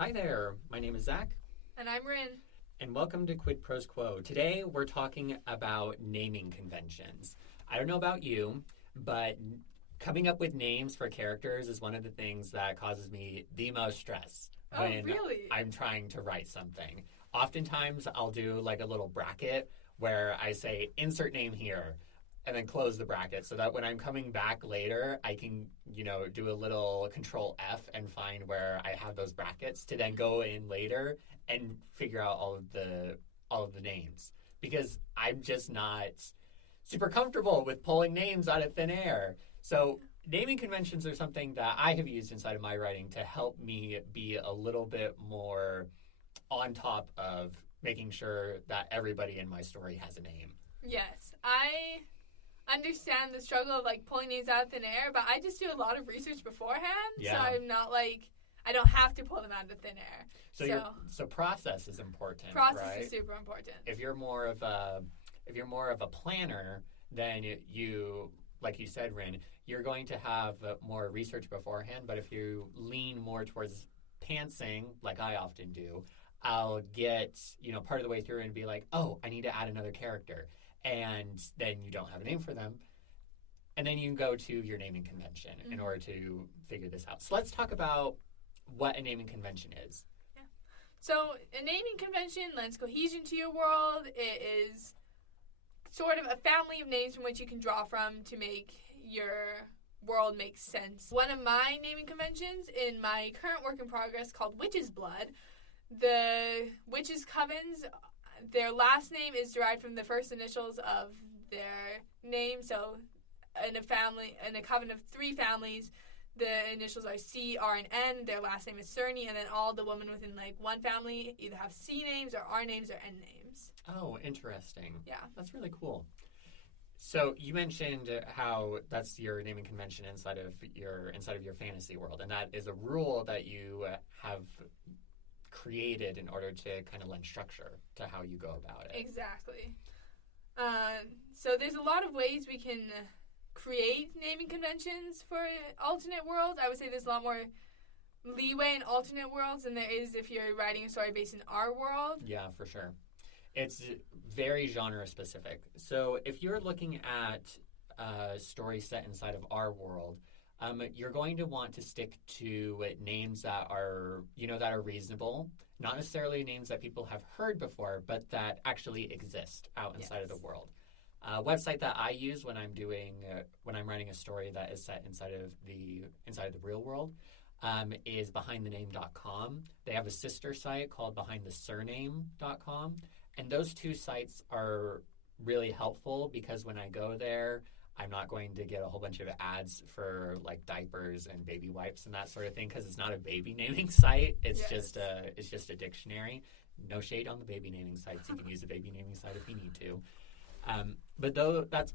Hi there, my name is Zac, And I'm Rin. and welcome to Quid Pros Quo. Today we're talking about naming conventions. I don't know about you, but coming up with names for characters is one of the things that causes me the most stress when Really? I'm trying to write something. Oftentimes I'll do like a little bracket where I say insert name here and then close the bracket so that when I'm coming back later, I can, do a little control F and find where I have those brackets to then go in later and figure out all of the names because I'm just not super comfortable with pulling names out of thin air. So naming conventions are something that I have used inside of my writing to help me be a little bit more on top of making sure that everybody in my story has a name. Yes. I understand the struggle of pulling names out of thin air, but I just do a lot of research beforehand. Yeah. So I'm not I don't have to pull them out of thin air. So process is important. Process right? is super important. If you're more of a planner, then you like you said, Rin, you're going to have more research beforehand. But if you lean more towards pantsing, like I often do, I'll get part of the way through and be like, oh, I need to add another character, and then you don't have a name for them. And then you can go to your naming convention in order to figure this out. So let's talk about what a naming convention is. Yeah. So a naming convention lends cohesion to your world. It is sort of a family of names from which you can draw from to make your world make sense. One of my naming conventions in my current work in progress called Witch's Blood, the witches' covens, their last name is derived from the first initials of their name. So in a coven of 3 families, the initials are C, R, and N. Their last name is Cerny, and then all the women within one family either have C names or R names or N names. Oh, interesting. Yeah. That's really cool. So you mentioned how that's your naming convention inside of your fantasy world, and that is a rule that you have created in order to kind of lend structure to how you go about it. Exactly. So there's a lot of ways we can create naming conventions for alternate worlds. I would say there's a lot more leeway in alternate worlds than there is if you're writing a story based in our world. Yeah, for sure. It's very genre specific. So if you're looking at a story set inside of our world, you're going to want to stick to names that are reasonable, not necessarily names that people have heard before, but that actually exist out inside of the world. A website that I use when I'm writing a story that is set inside of the real world is behindthename.com. They have a sister site called behindthesurname.com, and those 2 sites are really helpful because when I go there, I'm not going to get a whole bunch of ads for diapers and baby wipes and that sort of thing because it's not a baby naming site. It's just a dictionary. No shade on the baby naming sites. You can use a baby naming site if you need to. But that's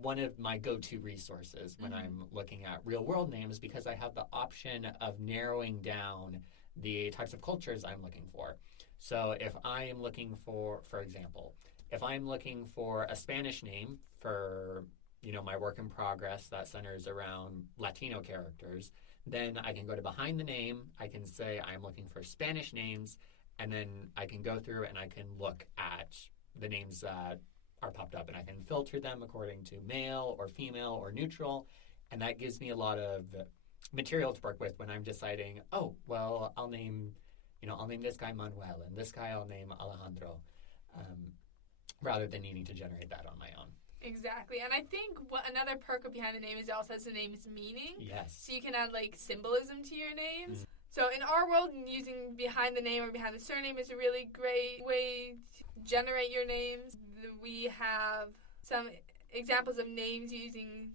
one of my go-to resources when I'm looking at real-world names because I have the option of narrowing down the types of cultures I'm looking for. So if I am looking for example, if I'm looking for a Spanish name for my work in progress that centers around Latino characters, then I can go to Behind the Name, I can say I'm looking for Spanish names, and then I can go through and I can look at the names that are popped up and I can filter them according to male or female or neutral, and that gives me a lot of material to work with when I'm deciding, oh, well, I'll name this guy Manuel and this guy I'll name Alejandro, rather than needing to generate that on my own. Exactly. And I think what another perk of Behind the Name is it also has the name's meaning. Yes. So you can add symbolism to your names. So in our world, using Behind the Name or Behind the Surname is a really great way to generate your names. We have some examples of names using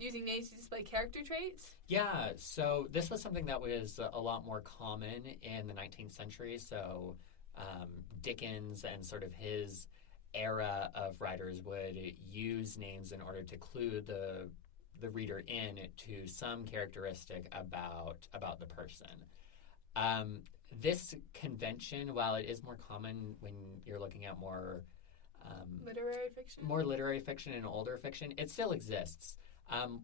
names to display character traits. Yeah, so this was something that was a lot more common in the 19th century. So Dickens and sort of his era of writers would use names in order to clue the reader in to some characteristic about the person. This convention, while it is more common when you're looking at more literary fiction and older fiction, it still exists.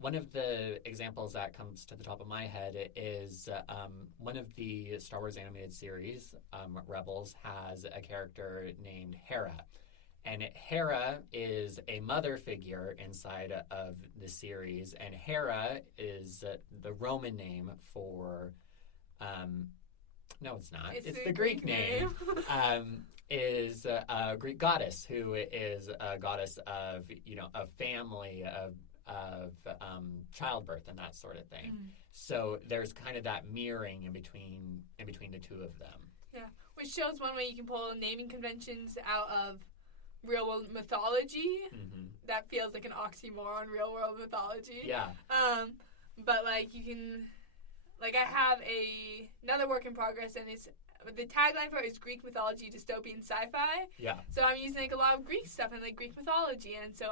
One of the examples that comes to the top of my head is one of the Star Wars animated series, Rebels, has a character named Hera. And Hera is a mother figure inside of the series. And Hera is the Roman name for... no, it's not. It's the Greek name. Is a Greek goddess who is a goddess of, a family, of childbirth and that sort of thing. So there's kind of that mirroring in between the two of them. Yeah, which shows one way you can pull naming conventions out of real world mythology. That feels like an oxymoron, real world mythology. Yeah. But you can, I have another work in progress, and it's the tagline for it is Greek mythology, dystopian sci-fi. Yeah. So I'm using a lot of Greek stuff and Greek mythology, and so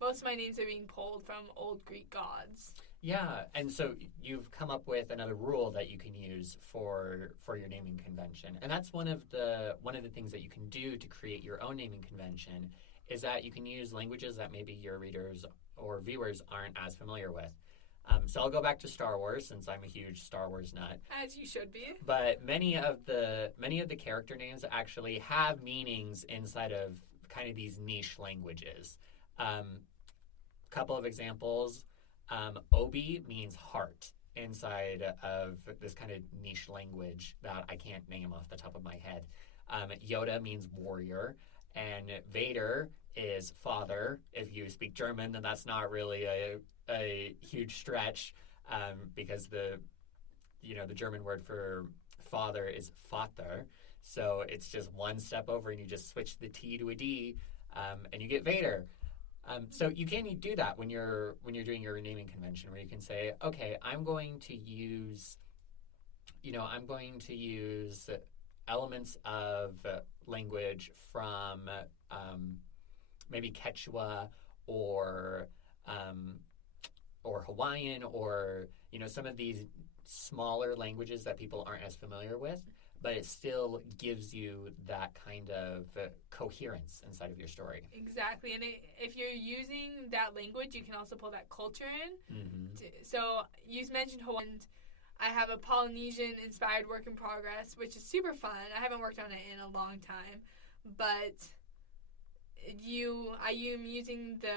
most of my names are being pulled from old Greek gods. Yeah, and so you've come up with another rule that you can use for your naming convention, and that's one of the things that you can do to create your own naming convention is that you can use languages that maybe your readers or viewers aren't as familiar with. So I'll go back to Star Wars since I'm a huge Star Wars nut. As you should be. But many of the character names actually have meanings inside of kind of these niche languages. Couple of examples. Obi means heart inside of this kind of niche language that I can't name off the top of my head. Yoda means warrior, and Vader is father. If you speak German, then that's not really a huge stretch, because the German word for father is Vater. So it's just one step over, and you just switch the T to a D, and you get Vader. So you can do that when you're doing your naming convention, where you can say, okay, I'm going to use elements of language from maybe Quechua or Hawaiian, or some of these smaller languages that people aren't as familiar with, but it still gives you that kind of coherence inside of your story. Exactly, and if you're using that language, you can also pull that culture in. So you mentioned Hawaii. I have a Polynesian-inspired work in progress, which is super fun. I haven't worked on it in a long time, but I am using the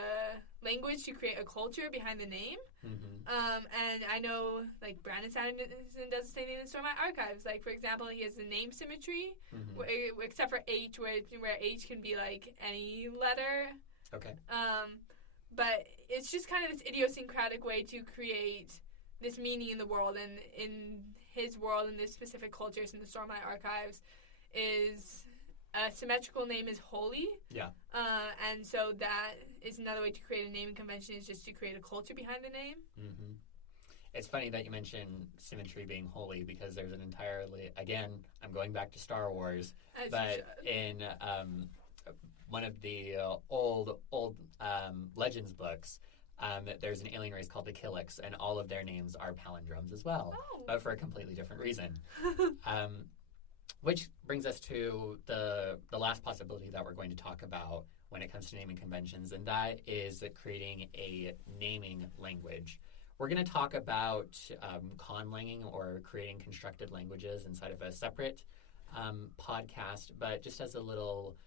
language to create a culture behind the name. And I know Brandon Sanderson does the same thing in Store My Archives. For example, he has the name symmetry, except for H, where H can be any letter. Okay. But it's just kind of this idiosyncratic way to create this meaning in the world, and in his world, in this specific cultures in the Store My Archives, is a symmetrical name is holy. Yeah. And so that is another way to create a naming convention, is just to create a culture behind the name. It's funny that you mention symmetry being holy, because there's an entirely, again, I'm going back to Star Wars, but in one of the old Legends books, there's an alien race called the Killiks, and all of their names are palindromes as well, but for a completely different reason. Which brings us to the last possibility that we're going to talk about when it comes to naming conventions, and that is creating a naming language. We're going to talk about conlanging, or creating constructed languages, inside of a separate podcast, but just as a little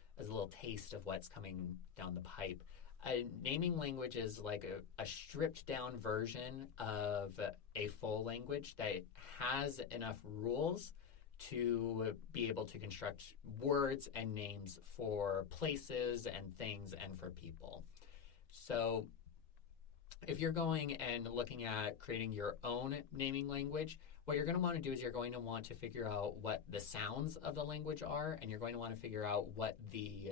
taste of what's coming down the pipe. A naming language is like a stripped down version of a full language that has enough rules to be able to construct words and names for places and things and for people. So if you're going and looking at creating your own naming language, what you're going to want to do is you're going to want to figure out what the sounds of the language are, and you're going to want to figure out what the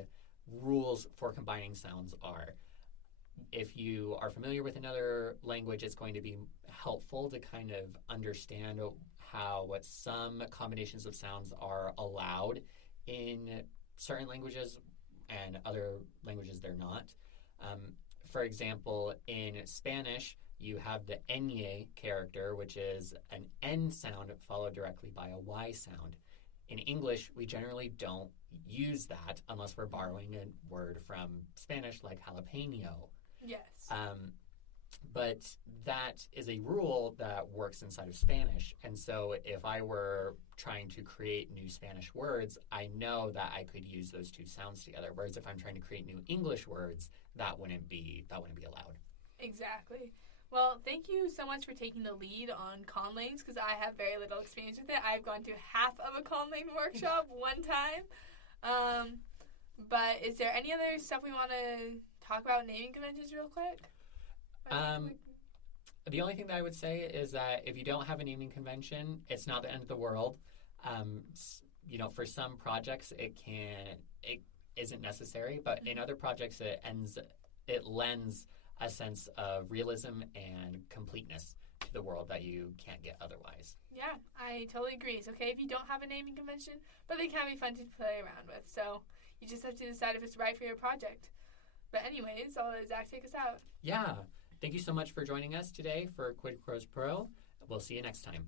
rules for combining sounds are. If you are familiar with another language, it's going to be helpful to kind of understand how some combinations of sounds are allowed in certain languages and other languages they're not. For example, in Spanish, you have the ñ character, which is an N sound followed directly by a Y sound. In English, we generally don't use that unless we're borrowing a word from Spanish, like jalapeno. Yes. But that is a rule that works inside of Spanish. And so if I were trying to create new Spanish words, I know that I could use those two sounds together. Whereas if I'm trying to create new English words, that wouldn't be allowed. Exactly. Well, thank you so much for taking the lead on conlanes because I have very little experience with it. I've gone to half of a conlane workshop one time. But is there any other stuff we want to talk about naming conventions real quick? The only thing that I would say is that if you don't have a naming convention, it's not the end of the world. For some projects it isn't necessary, but in other projects it lends a sense of realism and completeness to the world that you can't get otherwise. Yeah, I totally agree. It's okay if you don't have a naming convention, but they can be fun to play around with. So you just have to decide if it's right for your project. But anyways, I'll let Zach take us out. Yeah. Thank you so much for joining us today for Quid Pros Pro. We'll see you next time.